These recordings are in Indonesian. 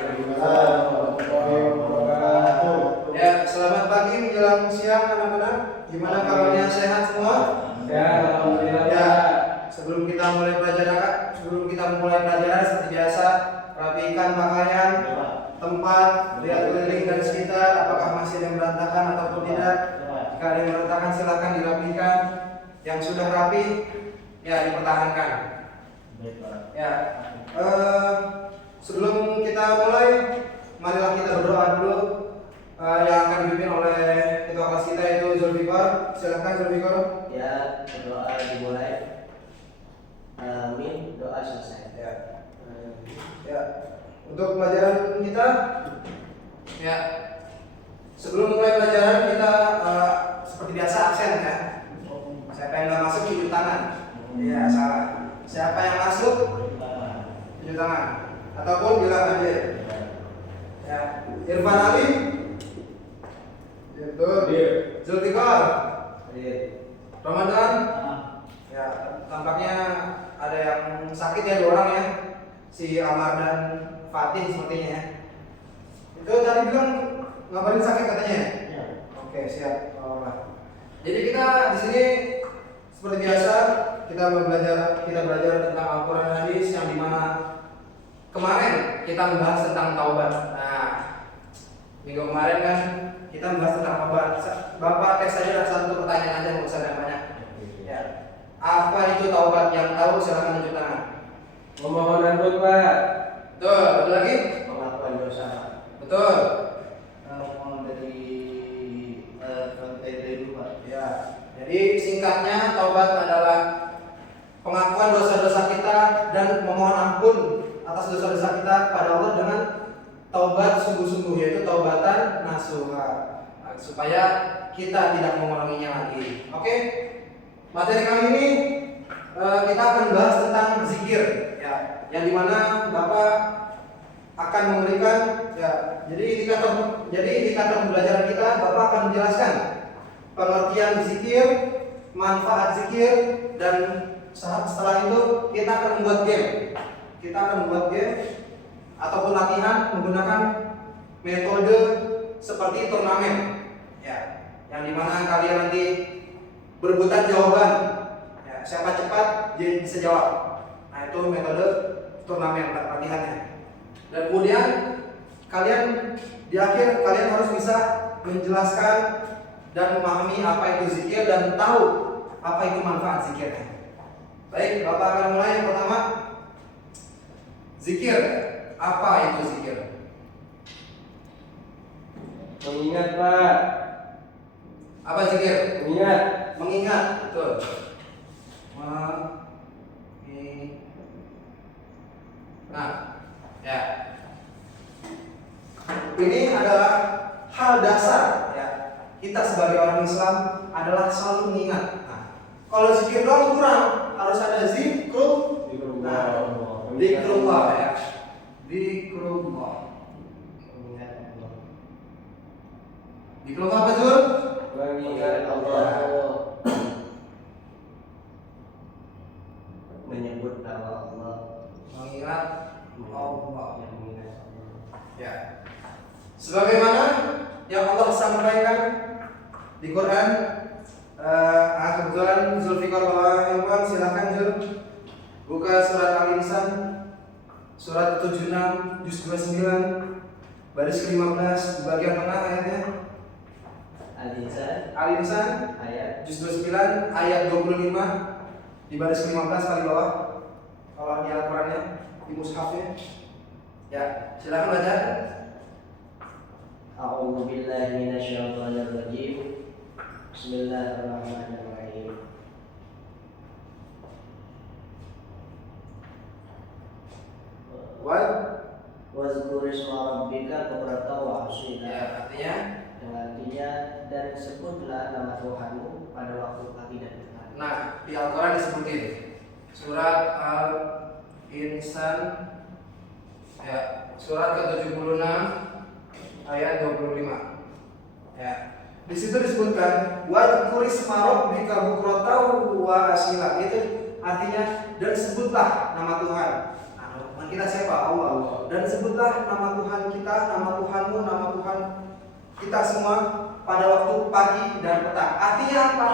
Waalaikumsalam warahmatullahi wabarakatuh. Ya, selamat pagi menjelang siang anak-anak. Gimana kabarnya, sehat semua? Ya, alhamdulillah. Ya, sebelum kita mulai pelajaran seperti biasa, rapikan pakaian, tempat, lihat keliling dan sekitar, apakah masih ada yang berantakan ataupun tidak. Jika ada yang berantakan silahkan dirapikan. Yang sudah rapi, ya dipertahankan. Ya, sebelum kita mulai, marilah kita berdoa dulu. Yang akan dipimpin oleh ketua kelas kita itu Zulfikar. Silakan Zulfikar. Ya, berdoa dimulai. Amin, doa selesai. Ya. Ya. Untuk pelajaran kita, ya. Sebelum mulai pelajaran kita seperti biasa absen ya. Siapa yang nggak masuk tunjuk tangan. Ya, salah. Siapa yang masuk tunjuk tangan. Ataupun bilang aja. Ya. Irfan Ali. Betul. Zulfikar. Ramadan. Ya, tampaknya ada yang sakit ya, 2 orang ya. Si Amar dan Fatih sepertinya ya. Itu tadi bilang ngabarin sakit katanya ya? Ya. Oke, siap. Jadi kita di sini seperti biasa kita belajar tentang Al-Qur'an dan Hadis, yang dimana kemarin kita membahas tentang taubat. Nah, minggu kemarin kan kita membahas tentang taubat. Bapak tes saja satu pertanyaan aja, nggak usah banyak. Ya. Apa itu taubat? Yang tahu silakan tunjuk tangan. Memohon ampun, Pak. Betul. Betul lagi? Pengakuan dosa. Betul. Mohon dari konten dulu, Pak. Ya. Jadi singkatnya taubat adalah pengakuan dosa-dosa kita dan memohon ampun atas dosa-dosa kita kepada Allah dengan taubat sungguh-sungguh, yaitu taubatan nasuha, supaya kita tidak mengulanginya lagi. Oke? Materi kali ini kita akan bahas tentang zikir, ya, yang dimana Bapak akan memberikan, ya, jadi indikator pembelajaran kita, Bapak akan menjelaskan pengertian zikir, manfaat zikir, dan setelah itu kita akan membuat game. Kita akan membuat game ataupun latihan menggunakan metode seperti turnamen, ya, yang dimana kalian nanti berebutan jawaban, ya, siapa cepat dia bisa jawab. Nah, itu metode turnamen latihannya. Dan kemudian kalian di akhir kalian harus bisa menjelaskan dan memahami apa itu zikir dan tahu apa itu manfaat zikirnya. Baik, Bapak akan mulai. Yang pertama, zikir. Apa itu zikir? Mengingat, Pak. Apa zikir? Mengingat. Mengingat, betul. Nah, ya. Ini adalah hal dasar, ya. Kita sebagai orang Islam adalah selalu mengingat. Nah, kalau zikir doang kurang, harus ada zikrullah. Nah, zikrullah ya. Zikrullah. Zikrullah apa Zul? Mengingat Allah. Menyebut nama Allah. Mengingat Allah. Yang mengingat Allah. Ya. Sebagaimana yang Allah sampaikan di Quran, kebetulan Zulfikar Wahilman, silakan Zul buka surat Al-Insan, surat 76 juz 29 baris ke-15 di bagian tengah ayatnya. Al-Insan Al-Insan ayat juz 29 ayat 25 di baris ke-15 paling bawah. Kalau di Al-Qur'annya, di mushafnya. Ya, silakan baca. A'udzu billahi minasyaitonir rajim. Bismillahirrahmanirrahim. Wazkur isma rabbika bukratan wa asila. Ya, artinya Artinya, dan sebutlah nama Tuhanmu pada waktu pagi dan petang. nah, di Al-Quran disebutin surat Al-Insan, ya, surat ke-76 ayat 25. Ya. Di situ disebutkan wadzkur isma rabbika bukratan wa asila. Itu artinya dan sebutlah nama Tuhan. Tuhan kita siapa? Allah. Dan sebutlah nama Tuhan kita, nama Tuhanmu, nama Tuhan kita semua pada waktu pagi dan petang. Artinya apa?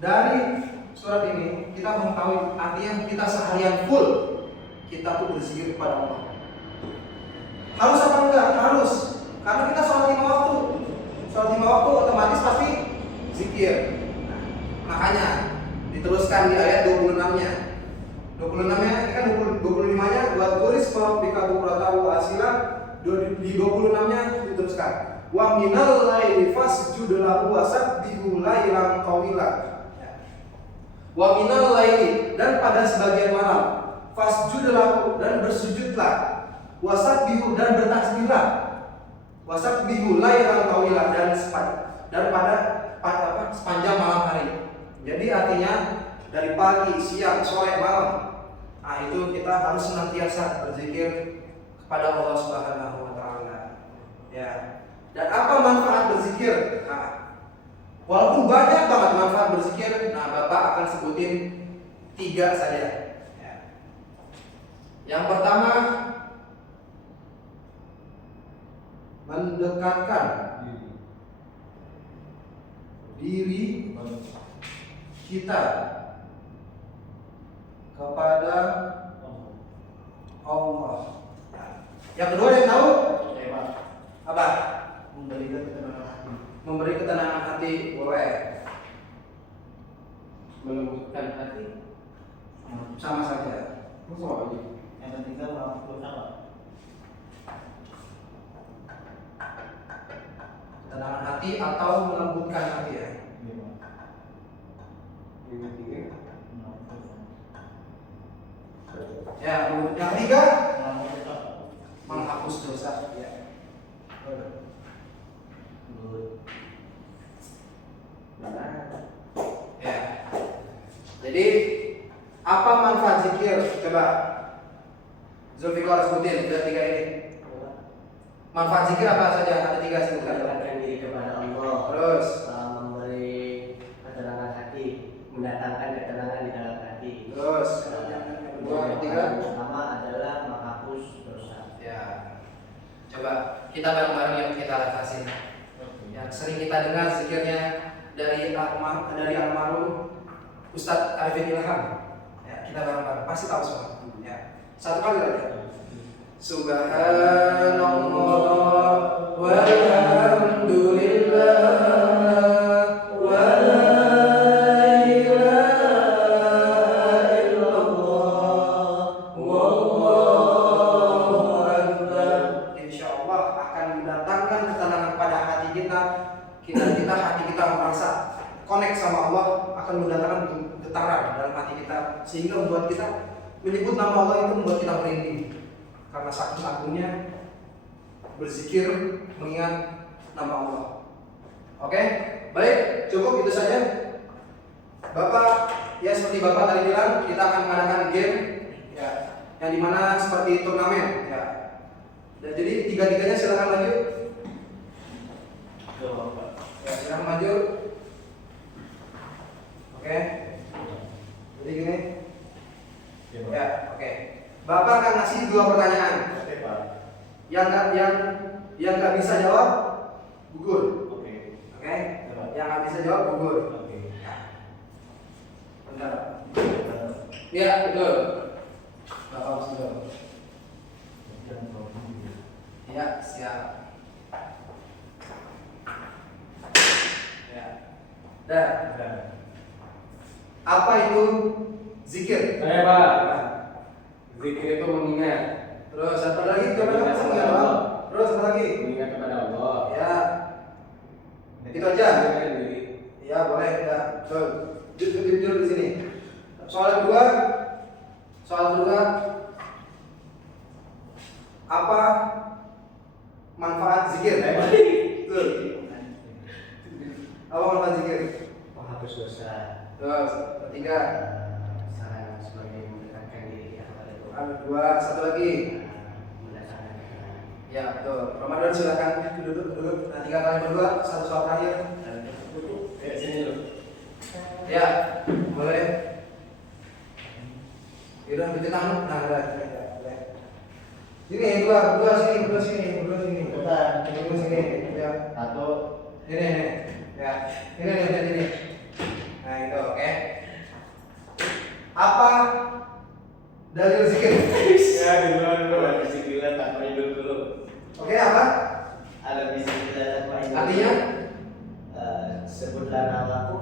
Dari surat ini kita mengetahui artinya kita seharian full kita tuh berzikir kepada Allah. Harus apa enggak? Harus. Karena kita sholat 5 waktu. Sholat 5 waktu otomatis pasti zikir. Nah, makanya diteruskan di ayat 26-nya. 26-nya ini kan 25-nya buat tulis mau bika bukrata wa asila. Di 26-nya diteruskan. Wa minal laili fasjud lahu wasabbihu lailan tawila. Wa minal laili, dan pada sebagian malam fasjud lahu, dan bersujudlah, wasabbihu, dan bertasbihlah, wasabbihu lailan tawila, dan pada sepanjang malam hari. Jadi artinya dari pagi, siang, sore, malam. Nah, itu kita harus senantiasa berzikir kepada Allah Subhanahu wa taala. Ya. Dan apa manfaat berzikir? Nah, walaupun banyak banget manfaat berzikir, nah Bapak akan sebutin 3 saja. Ya. Yang pertama, mendekatkan diri kita kepada Allah. Yang kedua yang tahu? Apa? Memberi ketenangan hati. Boleh. Melembutkan hati. Sama saja. Sama aja. Yang ketiga melakukan Ketenangan hati atau melembutkan hati ya. Yang ketiga. Ya, yang ketiga menghapus dosa. Ya. Ya. Jadi apa manfaat zikir? Coba Zulfikar sebutin dari 3 ini. Manfaat zikir apa saja? Ada 3 sebutkan. mendekatkan diri kepada Allah, Terus memberi ketenangan hati, mendatangkan ketenangan di dalam hati. Terus yang kedua, ketiga. Yang pertama adalah menghapus dosa. Ya. Coba kita bareng-bareng yang kita latihin. Yang sering kita dengar zikirnya dari almarhum Ustadz Arifin Ilham. Ya, kita bareng-bareng pasti tahu semua. Ya. Satu kali lagi. Subhanallah walhamdulillah wa la ilaha illallah wallahu akbar. Insyaallah akan mendatangkan ketenangan pada hati kita. Hati kita merasa connect sama Allah, akan mendatangkan getaran dalam hati kita sehingga membuat kita menyebut nama Allah itu membuat kita merinding karena saking agungnya berzikir mengingat nama Allah. Oke, baik, cukup itu saja. Bapak, ya seperti Bapak tadi bilang, kita akan mengadakan game ya, yang dimana seperti turnamen ya. Dan jadi 3-3-nya silakan maju. Ya, silakan maju. Oke. Jadi gini. Ya, oke. Bapak akan ngasih 2 pertanyaan. Yang nggak bisa jawab gugur. Oke. Yang nggak bisa jawab gugur. Bentar. Ya, betul. Bapak harus jawab. Ya, siap. Ya. Dan apa itu zikir? Saya Pak. Zikir itu mengingat. Terus apa lagi? Coba mengingat Allah. Terus apa lagi? Mengingat kepada Allah. Ya. Itu aja. Mendekatkan diri. Ya boleh. Ya. Jujur di sini. Soal kedua. Apa manfaat zikir? Betul. Apa manfaat zikir? Menghapus dosa. Terus ketiga. Saran sebagai mendekatkan diri kepada Tuhan. Ada 2, satu lagi. Mendatangkan ketenangan. Ya betul. Ramadan silakan duduk. Nah 3 kali berdua, satu soal terakhir. Ya, sini dulu. Ya, boleh. Yaudah, bikin tangan. Nah, udah. Sini, berdua sini. Bentar. Berdua sini. Ya. Satu. Ini. Ya. Ini. Nah, itu oke. Apa dalil zikir? Ya, dulu. Bismillah, tak main dulu. Oke, apa? Ada bismillah dan main. Artinya? Sebutlah namaku.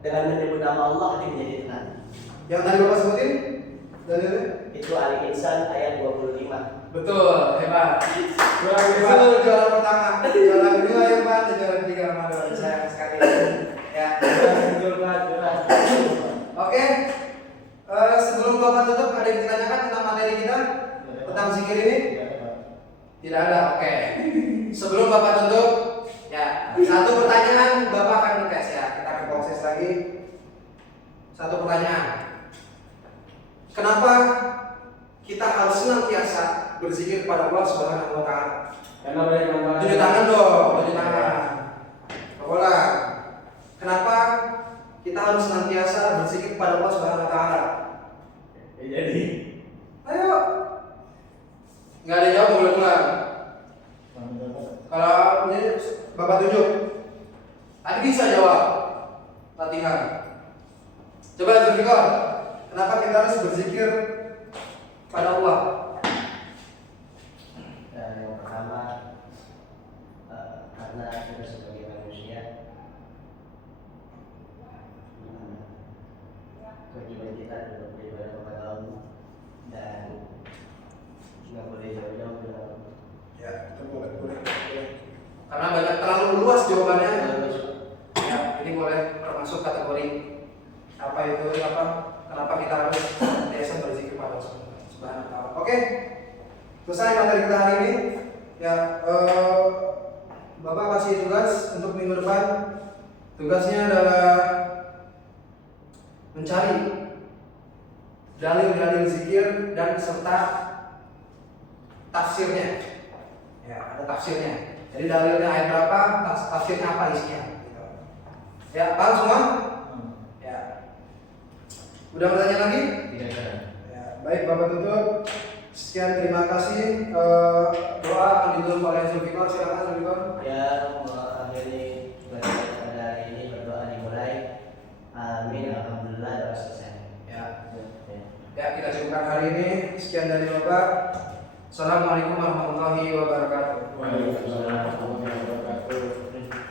Dengan menyebut nama Allah hati menjadi tenang. Yang tadi Bapak sebutin dalilnya? Itu Ali Insan ayat 25. Betul, hebat. Kurang Itu juara pertama, juara kedua hebat, juara ketiga Ramadan. Sayang sekali. Ya. Oke. Sebelum Bapak tutup, ada yang ditanyakan tentang materi kita tentang zikir ini? Tidak ada. Oke. Sebelum Bapak tutup, ya satu pertanyaan Bapak akan ngetes ya. Kita akan proses lagi. Satu pertanyaan. Kenapa kita harus senantiasa berzikir kepada Allah Subhanahu wa taala? Karena banyak manfaat. Tunjuk tangan dong, tunjuk tangan. Bola. Kenapa kita harus senantiasa berzikir kepada Allah Subhanahu wa taala? Jadi Ayo. Enggak ada yang jawab, boleh pulang. Kalau ini Bapak tunjuk. Tadi bisa jawab. Latihan. Coba Zulfikar. Kenapa kita harus berzikir pada Allah? Dan yang pertama, karena kita sebagai manusia, kewajiban kita adalah beribadah kepada Allah dan nggak boleh jauh-jauh dari Allah. Ya, itu boleh. Karena banyak terlalu luas jawabannya. Ya, ini boleh termasuk kategori apa itu apa? Kenapa kita harus biasa berzikir pada Allah Subhanahu wa taala. Oke. Selesai materi kita hari ini. Ya, Bapak kasih tugas untuk minggu depan. Tugasnya adalah mencari dalil-dalil zikir dan serta tafsirnya. Ya, ada tafsirnya. Jadi dalilnya ayat berapa, tafsirnya apa isinya. Gitu. Ya, paham semua? Ya. Udah bertanya lagi? Ya, baik Bapak tutup. Sekian, terima kasih. Doa akan ditutup oleh Zulfikar. Silakan Zulfikar. Ya, mengakhiri bacaan pada hari ini berdoa dimulai. Amin. Alhamdulillah doa selesai. Ya. Ya, kita cukupkan hari ini. Sekian dari Bapak. Assalamualaikum warahmatullahi wabarakatuh. Waalaikumsalam warahmatullahi wabarakatuh.